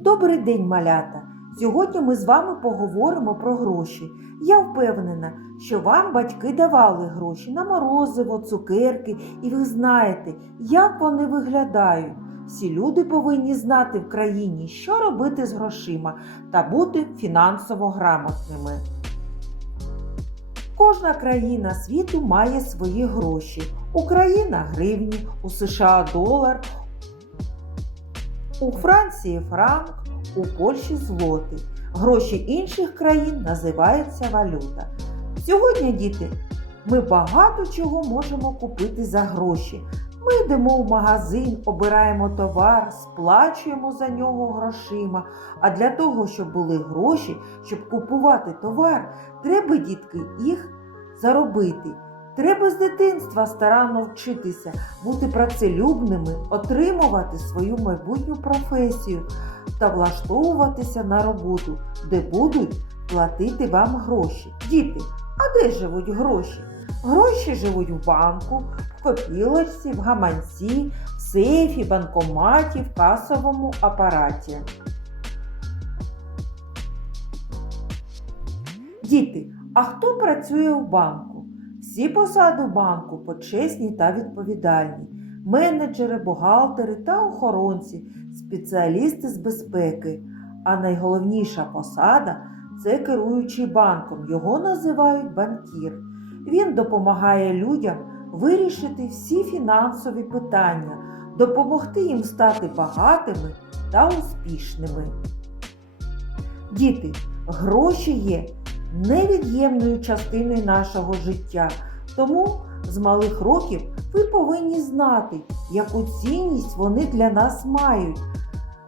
Добрий день, малята! Сьогодні ми з вами поговоримо про гроші. Я впевнена, що вам батьки давали гроші на морозиво, цукерки, і ви знаєте, як вони виглядають. Всі люди повинні знати в країні, що робити з грошима та бути фінансово грамотними. Кожна країна світу має свої гроші. Україна гривні, у США долар, у Франції франк, у Польщі злоти. Гроші інших країн називаються валюта. Сьогодні, діти, ми багато чого можемо купити за гроші. Ми йдемо в магазин, обираємо товар, сплачуємо за нього грошима. А для того, щоб були гроші, щоб купувати товар, треба, дітки, їх заробити. Треба з дитинства старанно вчитися, бути працелюбними, отримувати свою майбутню професію та влаштовуватися на роботу, де будуть платити вам гроші. Діти, а де живуть гроші? Гроші живуть в банку, в копілочці, в гаманці, в сейфі, банкоматі, в касовому апараті. Діти, а хто працює в банку? Всі посади в банку почесні та відповідальні. Менеджери, бухгалтери та охоронці, спеціалісти з безпеки. А найголовніша посада це керуючий банком. Його називають банкір. Він допомагає людям вирішити всі фінансові питання, допомогти їм стати багатими та успішними. Діти, гроші є невід'ємною частиною нашого життя. Тому з малих років ви повинні знати, яку цінність вони для нас мають.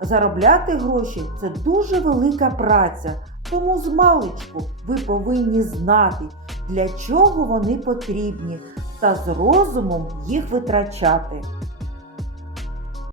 Заробляти гроші це дуже велика праця, тому з маличку ви повинні знати, для чого вони потрібні, та з розумом їх витрачати.